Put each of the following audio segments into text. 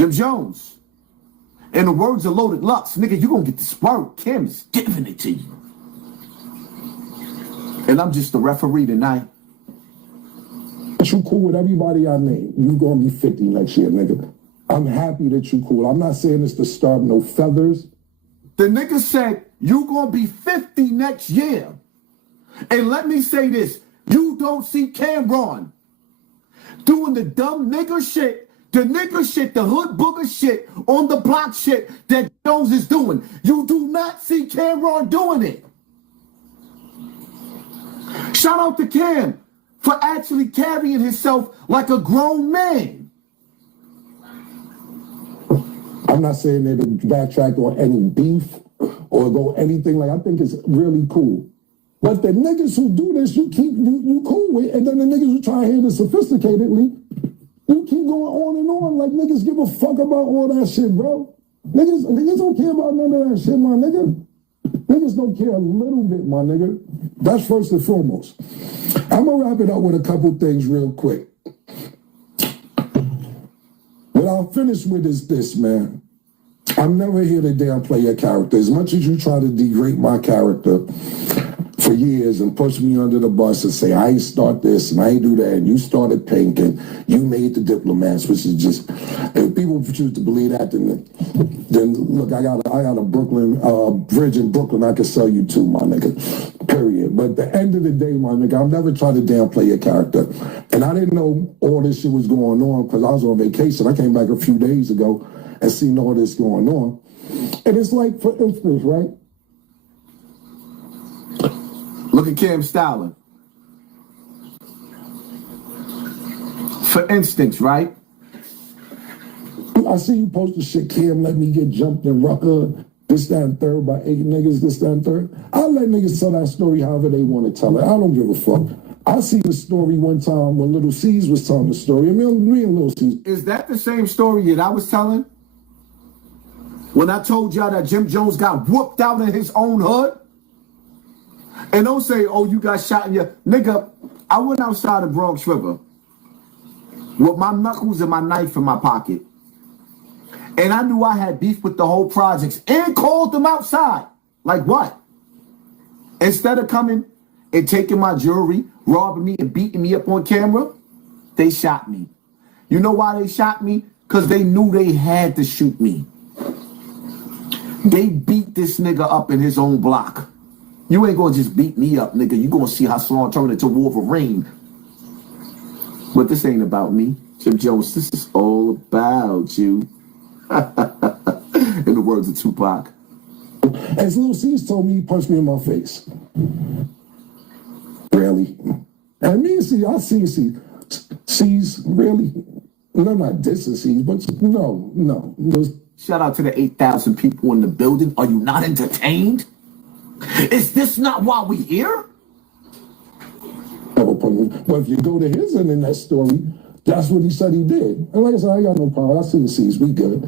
Jim Jones. In the words of Loaded Lux, nigga, you gonna get the spark. Kim is giving it to you. And I'm just the referee tonight. You cool with everybody I name. You gonna be 50 next year, nigga. I'm happy that you cool. I'm not saying it's to starve no feathers. The nigga said, you gonna be 50 next year. And let me say this, you don't see Camron doing the dumb nigger shit, the hood booger shit, on the block shit that Jones is doing. You do not see Camron doing it. Shout out to Cam for actually carrying himself like a grown man. I'm not saying that to backtrack on any beef or go anything like. I think it's really cool. But the niggas who do this, you cool with, and then the niggas who try to handle it sophisticatedly, you keep going on and on like niggas give a fuck about all that shit, bro. Niggas don't care about none of that shit, my nigga. Niggas don't care a little bit, my nigga. That's first and foremost. I'm gonna wrap it up with a couple things real quick. What I'll finish with is this, man. I'm never here to downplay your character. As much as you try to degrade my character for years and push me under the bus and say, I ain't start this and I ain't do that, and you started Pink and you made the Diplomats, which is just, if people choose to believe that, then look, I got a Brooklyn bridge in Brooklyn I can sell you to, my nigga, period. But at the end of the day, my nigga, I'm never trying to downplay your character. And I didn't know all this shit was going on because I was on vacation. I came back a few days ago and seen all this going on. And it's like, for instance, right? Look at Cam styling. For instance, right? I see you post the shit, Cam let me get jumped in Rucker, this, that, and third by 8 niggas, this, that, and third. I'll let niggas tell that story however they want to tell it. I don't give a fuck. I see the story one time when Little C's was telling the story. I mean, me and Little C's. Is that the same story that I was telling? When I told y'all that Jim Jones got whooped out in his own hood? And don't say, oh, you got shot in your... Nigga, I went outside the Bronx River with my knuckles and my knife in my pocket. And I knew I had beef with the whole projects and called them outside. Like what? Instead of coming and taking my jewelry, robbing me and beating me up on camera, they shot me. You know why they shot me? Because they knew they had to shoot me. They beat this nigga up in his own block. You ain't gonna just beat me up, nigga. You gonna see Hassan turn into Wolverine. But this ain't about me. Jim Jones, this is all about you. In the words of Tupac. As Lil C's told me, he punched me in my face. Really? And me and C, I see C's really, no, not dissing C's, but no. Shout out to the 8,000 people in the building. Are you not entertained? Is this not why we here? But if you go to his end in that story, that's what he said he did. And like I said, I got no problem. I see the C's, we good.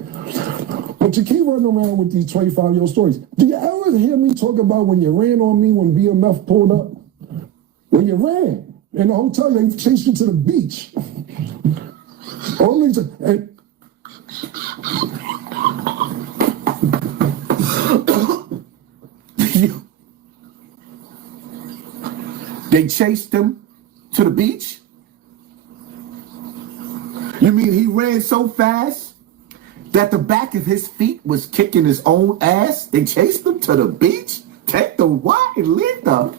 But you keep running around with these 25-year-old stories. Do you ever hear me talk about when you ran on me when BMF pulled up? When you ran in the hotel, they chased you to the beach. Only to... They chased him to the beach? You mean he ran so fast that the back of his feet was kicking his own ass? They chased him to the beach? Take the what and leave the...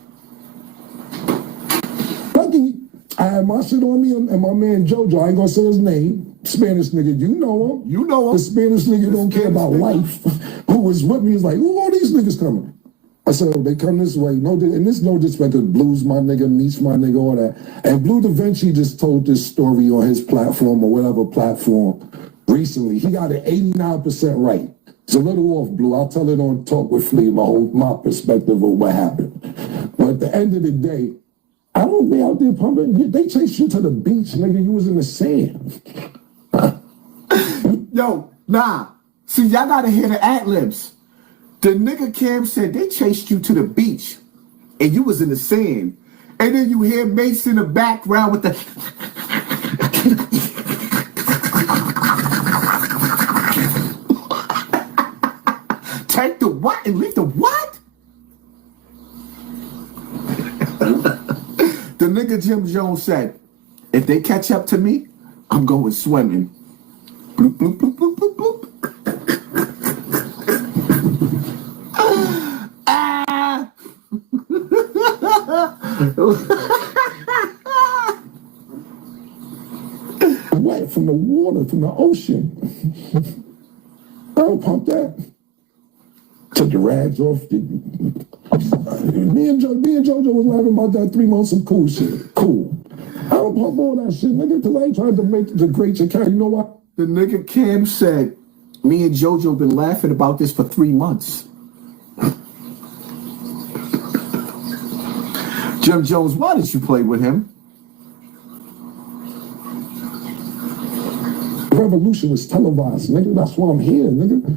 Lucky, I had my shit on me and my man Jojo, I ain't gonna say his name, Spanish nigga, you know him. You know him. The Spanish nigga don't care about life. Who was with me is like, who are these niggas coming? I said, oh, they come this way. No, and this no disrespect to Blues, my nigga, Meets, my nigga, all that. And Blue Da Vinci just told this story on his platform or whatever platform recently. He got it 89% right. It's a little off, Blue. I'll tell it on Talk with Flea, my perspective of what happened. But at the end of the day, I don't be out there pumping. They chased you to the beach, nigga. You was in the sand. Yo, nah. See, y'all gotta hear the ad-libs. The nigga Cam said they chased you to the beach and you was in the sand. And then you hear Mace in the background with the... what? And leave the what? The nigga Jim Jones said, if they catch up to me, I'm going swimming. Bloop, bloop, bloop, bloop, bloop, bloop. Ah! Wet from the water, from the ocean. I don't pump that. Took the rags off. Me and JoJo was laughing about that 3 months of cool shit. Cool. I don't pump all that shit, nigga, because I ain't trying to make the great your character. You know what? The nigga Cam said, me and JoJo been laughing about this for 3 months. Jim Jones, why did you play with him? Revolution was televised, nigga. That's why I'm here, nigga.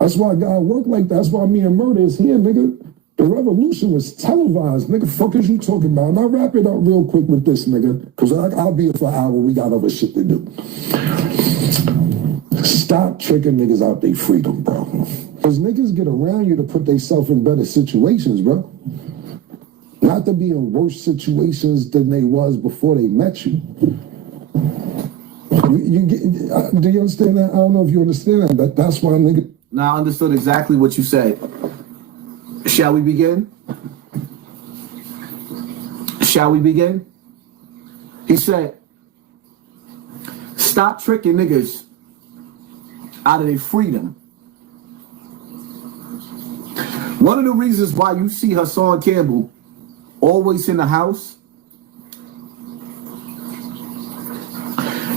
That's why God work like that. That's why me and Murder is here, nigga. The revolution was televised, nigga. Fuck is you talking about? And I'll wrap it up real quick with this, nigga, because I'll be here for an hour. We got other shit to do. Stop tricking niggas out their freedom, bro. Because niggas get around you to put themselves in better situations, bro. Not to be in worse situations than they was before they met you. Do you understand that? I don't know if you understand that, but that's why nigga. Now I understood exactly what you said. Shall we begin? Shall we begin? He said, stop tricking niggas out of their freedom. One of the reasons why you see Hassan Campbell always in the house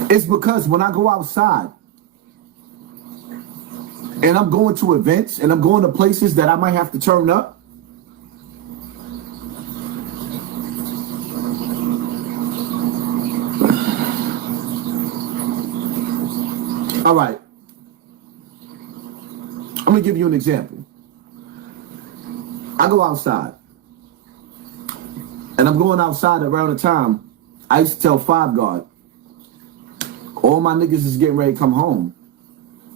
is because when I go outside and I'm going to events and I'm going to places that I might have to turn up, all right, I'm gonna give you an example. I go outside and I'm going outside around the time I used to tell Five Guard, all my niggas is getting ready to come home.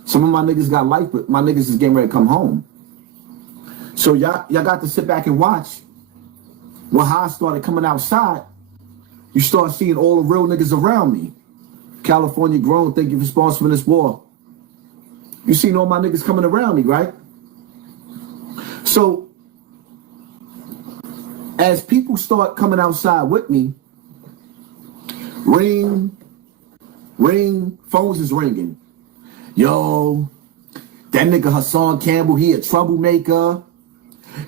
Some of my niggas got life, but my niggas is getting ready to come home. So y'all got to sit back and watch. When I started coming outside, you start seeing all the real niggas around me. California grown, thank you for sponsoring this war. You seen all my niggas coming around me, right? So as people start coming outside with me, ring, phones is ringing. Yo, that nigga Hassan Campbell, he a troublemaker.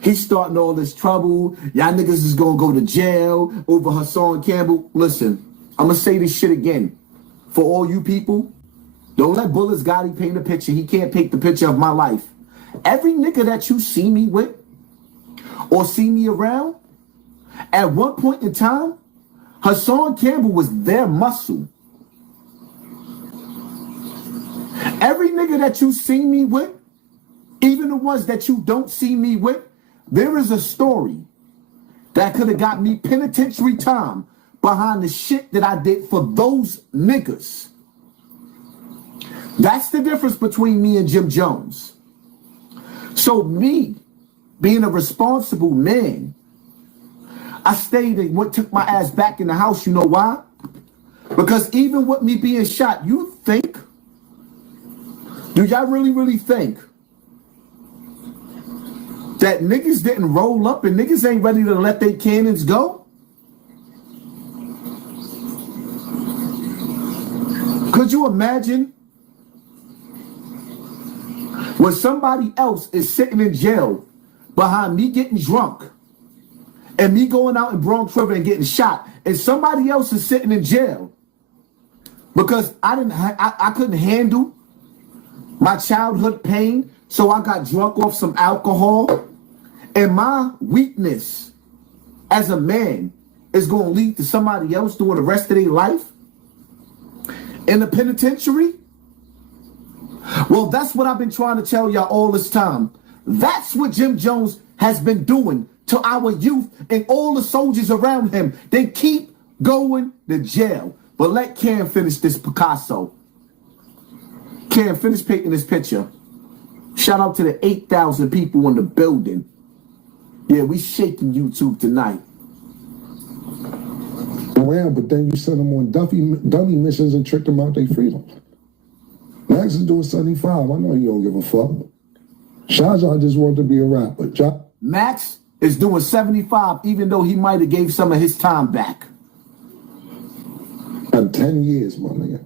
He's starting all this trouble. Y'all niggas is gonna go to jail over Hassan Campbell. Listen, I'm gonna say this shit again. For all you people, don't let Bullets Gotti paint a picture. He can't paint the picture of my life. Every nigga that you see me with or see me around, at one point in time, Hassan Campbell was their muscle. Every nigga that you see me with, even the ones that you don't see me with, there is a story that could have got me penitentiary time behind the shit that I did for those niggas. That's the difference between me and Jim Jones. So me, being a responsible man, I stayed and took my ass back in the house. You know why? Because even with me being shot, you think, do y'all really think that niggas didn't roll up and niggas ain't ready to let their cannons go? Could you imagine when somebody else is sitting in jail behind me getting drunk and me going out in Bronx River and getting shot, and somebody else is sitting in jail because I couldn't handle my childhood pain, so I got drunk off some alcohol, and my weakness as a man is going to lead to somebody else doing the rest of their life in the penitentiary? Well, that's what I've been trying to tell y'all all this time. That's what Jim Jones has been doing to our youth and all the soldiers around him. They keep going to jail. But let Cam finish this Picasso. Cam, finish painting this picture. Shout out to the 8,000 people in the building. Yeah, we shaking YouTube tonight. Around, but then you send them on dummy missions and trick them out their freedom. Max is doing 75. I know you don't give a fuck. Shahjahan just wanted to be a rapper. Max is doing 75, even though he might have gave some of his time back. 10 years, my nigga.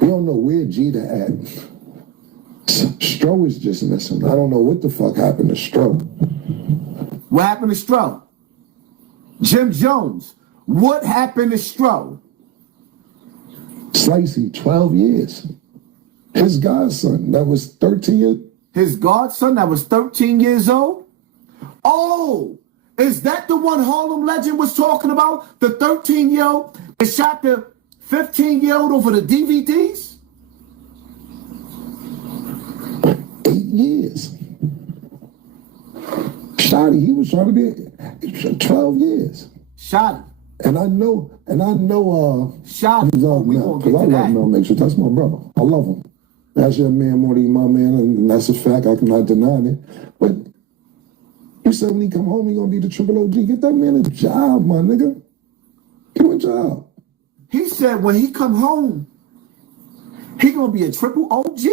We don't know where Jeter at. Stroh is just missing. I don't know what the fuck happened to Stroh. What happened to Stroh? Jim Jones. What happened to Stroh? Slicey, 12 years. His godson, that was 13 years. His godson that was 13 years old? Oh, is that the one Harlem Legend was talking about? The 13-year-old that shot the 15-year-old over the DVDs? 8 years. Shotty, he was trying to be 12 years. Shotty. And I know, Shotty. he's Oh, up we now, gonna because get I to love that. Mel Matrix. That's my brother. I love him. That's your man more than my man, and that's a fact. I cannot deny it. But you said when he come home, he gonna be the triple OG. Get that man a job, my nigga. Give him a job. He said when he come home, he gonna be a triple OG.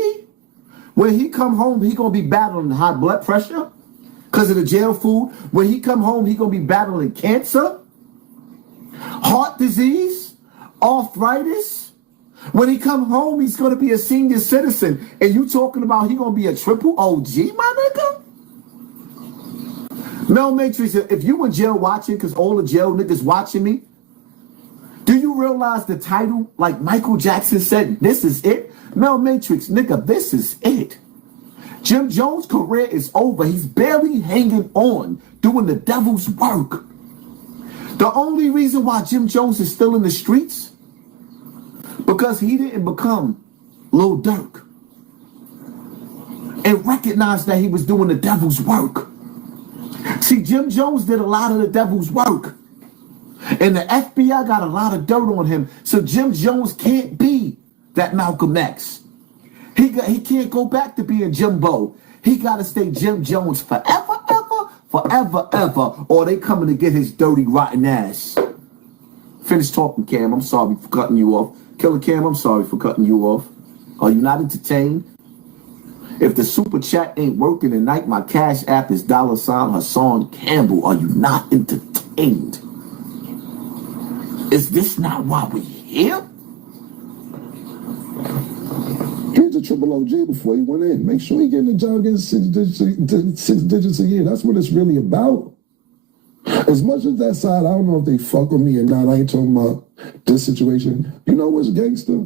When he come home, he gonna be battling high blood pressure because of the jail food. When he come home, he gonna be battling cancer, heart disease, arthritis. When he come home, he's gonna be a senior citizen. And you talking about he gonna be a triple OG, my nigga? Mel Matrix, if you in jail watching, because all the jail niggas watching me, do you realize the title, like Michael Jackson said, this is it? Mel Matrix, nigga, this is it. Jim Jones' career is over. He's barely hanging on, doing the devil's work. The only reason why Jim Jones is still in the streets, because he didn't become Lil Durk and recognize that he was doing the devil's work. See, Jim Jones did a lot of the devil's work. And the FBI got a lot of dirt on him. So Jim Jones can't be that Malcolm X. He can't go back to being Jimbo. He got to stay Jim Jones forever, ever, or they coming to get his dirty, rotten ass. Finish talking, Cam. I'm sorry for cutting you off. Killer Cam, I'm sorry for cutting you off. Are you not entertained? If the super chat ain't working tonight, my cash app is $ Hassan Campbell. Are you not entertained? Is this not why we here? He's a triple OG before he went in. Make sure he getting a job getting 6 digits a year. That's what it's really about. As much as that side, I don't know if they fuck with me or not. I ain't talking about this situation. You know what's gangster?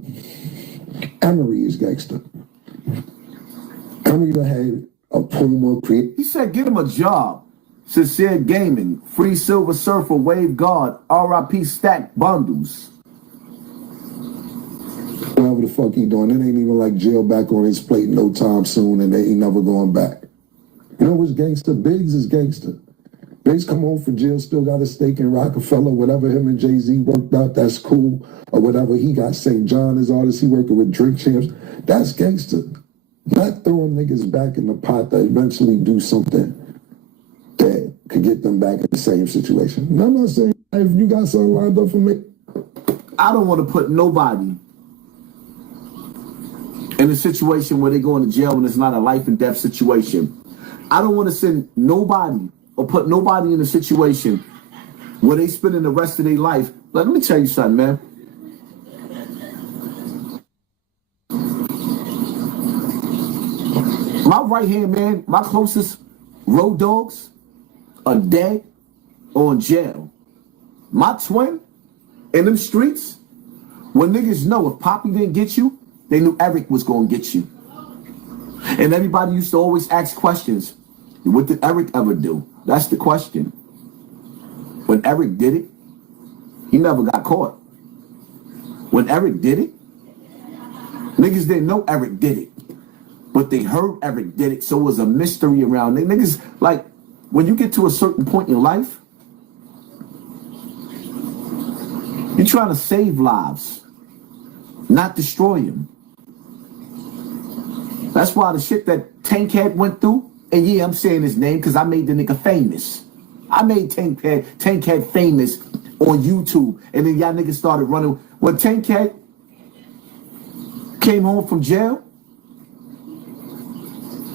Emery is gangster. Emery done had a Puma create. He said, get him a job. Sincere Gaming, Free Silver Surfer, Wave Guard, RIP Stack Bundles. Whatever the fuck he doing. It ain't even like jail back on his plate no time soon, and they ain't never going back. You know what's gangster? Biggs is gangster. Biggs come home from jail, still got a stake in Rockefeller, whatever him and Jay-Z worked out, that's cool. Or whatever he got St. John as artist, he working with Drink Champs. That's gangster. Not throwing niggas back in the pot that eventually do something that could get them back in the same situation. And I'm not saying if you got something lined up for me. I don't want to put nobody in a situation where they go into jail when it's not a life and death situation. I don't want to send nobody or put nobody in a situation where they spending the rest of their life. Let me tell you something, man. My right-hand man, my closest road dogs are dead or in jail. My twin in them streets, when niggas know if Poppy didn't get you, they knew Eric was going to get you. And everybody used to always ask questions. What did Eric ever do? That's the question. When Eric did it, he never got caught. When Eric did it, niggas didn't know Eric did it. But they heard Eric did it, so it was a mystery around it. Niggas, like, when you get to a certain point in life, you're trying to save lives, not destroy them. That's why the shit that Tankhead went through, and yeah, I'm saying his name because I made the nigga famous. I made Tankhead famous on YouTube, and then y'all niggas started running. When Tankhead came home from jail,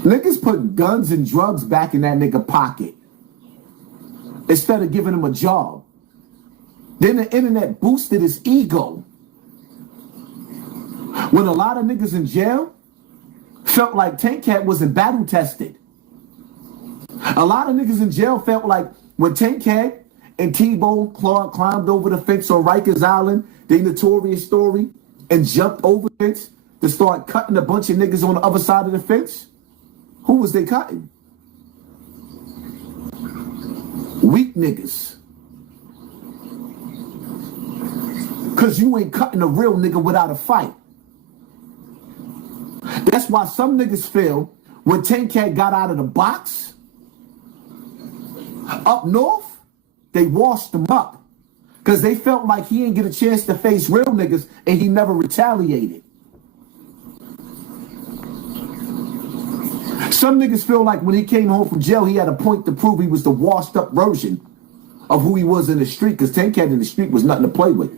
niggas put guns and drugs back in that nigga pocket instead of giving him a job. Then the internet boosted his ego. When a lot of niggas in jail felt like Tankhead wasn't battle tested. A lot of niggas in jail felt like when Tankhead and T-Bone climbed over the fence on Rikers Island, the notorious story, and jumped over the fence to start cutting a bunch of niggas on the other side of the fence. Who was they cutting? Weak niggas. Cause you ain't cutting a real nigga without a fight. That's why some niggas feel when Tankhead got out of the box, up north, they washed him up. Cause they felt like he ain't get a chance to face real niggas and he never retaliated. Some niggas feel like when he came home from jail, he had a point to prove he was the washed up version of who he was in the street. Cause Tankhead in the street was nothing to play with.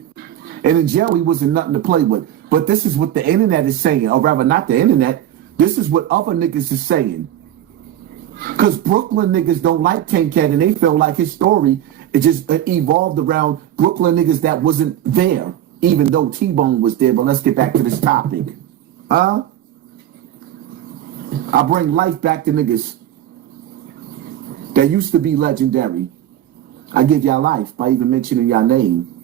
And in jail, he wasn't nothing to play with. But this is what the internet is saying, or rather not the internet. This is what other niggas is saying. Because Brooklyn niggas don't like Tankhead, and they feel like his story, it just evolved around Brooklyn niggas that wasn't there, even though T-Bone was there. But let's get back to this topic. I bring life back to niggas that used to be legendary. I give y'all life by even mentioning y'all name.